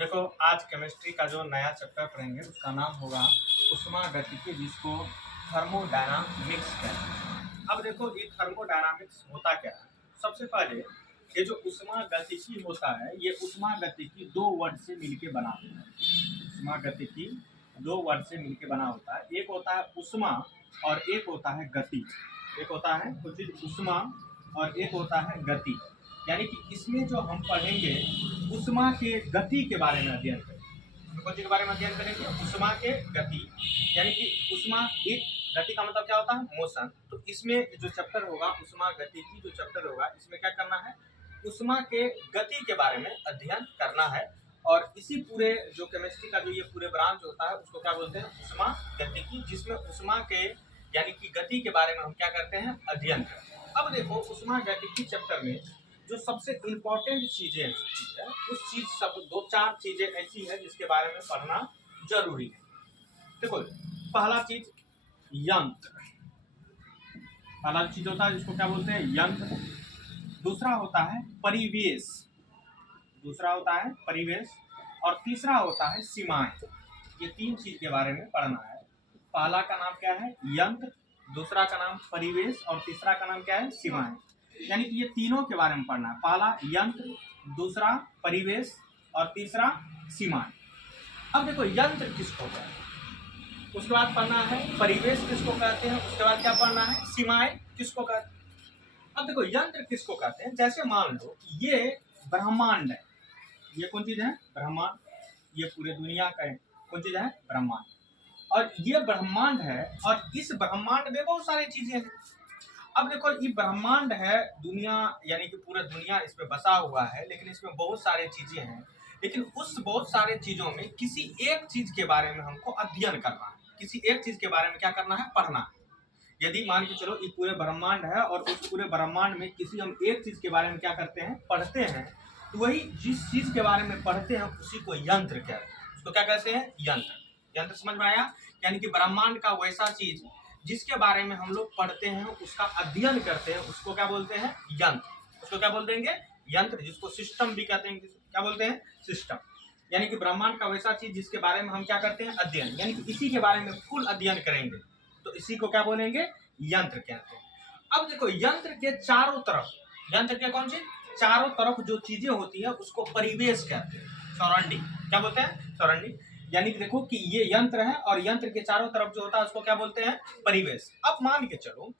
देखो आज केमिस्ट्री का जो नया चैप्टर पढ़ेंगे उसका नाम होगा ऊष्मागतिकी, जिसको थर्मोडायनामिक्स कहते हैं। अब देखो ये थर्मोडायनामिक्स होता क्या है। सबसे पहले ये जो ऊष्मागतिकी होता है, ये ऊष्मागतिकी दो वर्ड से मिलके बना होता है। ऊष्मागतिकी दो वर्ड से मिलके बना होता है। एक होता है ऊष्मा और एक होता है गति। एक होता है कुछ ऊष्मा और एक होता है गति। यानी कि इसमें जो हम पढ़ेंगे ऊष्मा के गति के बारे में अध्ययन करेंगे। कौन सी के बारे में अध्ययन करेंगे? ऊष्मा के गति। यानी कि ऊष्मा एक गति का मतलब क्या होता है? मोशन। तो इसमें जो चैप्टर होगा ऊष्मा गति की जो चैप्टर होगा, इसमें क्या करना है? ऊष्मा के गति के बारे में अध्ययन करना है। और इसी पूरे जो केमिस्ट्री का जो ये पूरे ब्रांच होता है उसको क्या बोलते हैं? ऊष्मा गतिकी, जिसमें ऊष्मा के यानी कि गति के बारे में हम क्या करते हैं? अध्ययन करते हैं। अब देखो ऊष्मा गतिकी चैप्टर में जो सबसे इम्पोर्टेंट चीजें होती है, उस चीज सब दो चार चीजें ऐसी है जिसके बारे में पढ़ना जरूरी है। देखो पहला चीज यंत्र। पहला चीज होता है जिसको क्या बोलते हैं? यंत्र। दूसरा होता है परिवेश। दूसरा होता है परिवेश और तीसरा होता है सीमाएं। ये तीन चीज के बारे में पढ़ना है। पहला का नाम क्या है? यंत्र। दूसरा का नाम परिवेश और तीसरा का नाम क्या है? सीमाएं। यानी कि ये तीनों के बारे में पढ़ना है। पहला यंत्र, दूसरा परिवेश और तीसरा सीमाएं। अब देखो यंत्र किसको कहते हैं, उसके बाद पढ़ना है परिवेश किसको कहते हैं, उसके बाद क्या पढ़ना है? सीमाएं किसको कहते हैं। अब देखो यंत्र किसको कहते हैं, जैसे मान लो ये ब्रह्मांड है। ये कौन चीज है? ब्रह्मांड। ये पूरे दुनिया का है कौन चीज है? ब्रह्मांड। और ये ब्रह्मांड है और इस ब्रह्मांड में बहुत सारी चीजें हैं। अब देखो ये ब्रह्मांड है, दुनिया यानी कि पूरा दुनिया इसमें बसा हुआ है, लेकिन इसमें बहुत सारी चीजें हैं। लेकिन उस बहुत सारे चीजों में किसी एक चीज के बारे में हमको अध्ययन करना है। किसी एक चीज के बारे में क्या करना है? पढ़ना है। यदि मान के चलो ये पूरे ब्रह्मांड है और उस पूरे ब्रह्मांड में किसी हम एक चीज के बारे में क्या करते हैं? पढ़ते हैं। तो वही जिस चीज के बारे में पढ़ते हैं उसी को यंत्र कहते हैं। उसको क्या कहते हैं? यंत्र। यंत्र समझ में आया? यानी कि ब्रह्मांड का वैसा चीज जिसके बारे में हम लोग पढ़ते हैं, उसका अध्ययन करते हैं, उसको क्या बोलते हैं? यंत्र। उसको क्या बोल देंगे? यंत्र। जिसको सिस्टम भी कहते हैं। क्या बोलते हैं? सिस्टम। यानी कि ब्रह्मांड का वैसा चीज जिसके बारे में हम क्या करते हैं? अध्ययन। यानी कि इसी के बारे में फुल अध्ययन करेंगे तो इसी को क्या बोलेंगे? यंत्र कहते हैं। अब देखो यंत्र के चारों तरफ, यंत्र के कौन सी चारों तरफ जो चीजें होती है उसको परिवेश कहते हैं। सराउंडिंग क्या बोलते हैं? सराउंडिंग। यानी कि देखो कि ये यंत्र है और यंत्र के चारों तरफ जो होता है उसको क्या बोलते हैं? परिवेश। अब मान के चलो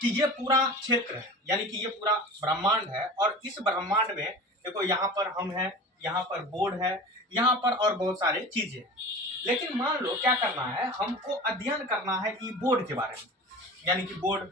कि ये पूरा क्षेत्र है, यानी कि ये पूरा ब्रह्मांड है और इस ब्रह्मांड में देखो यहाँ पर हम हैं, यहाँ पर बोर्ड है, यहाँ पर और बहुत सारे चीजें। लेकिन मान लो क्या करना है, हमको अध्ययन करना है ई बोर्ड के बारे में। यानी कि बोर्ड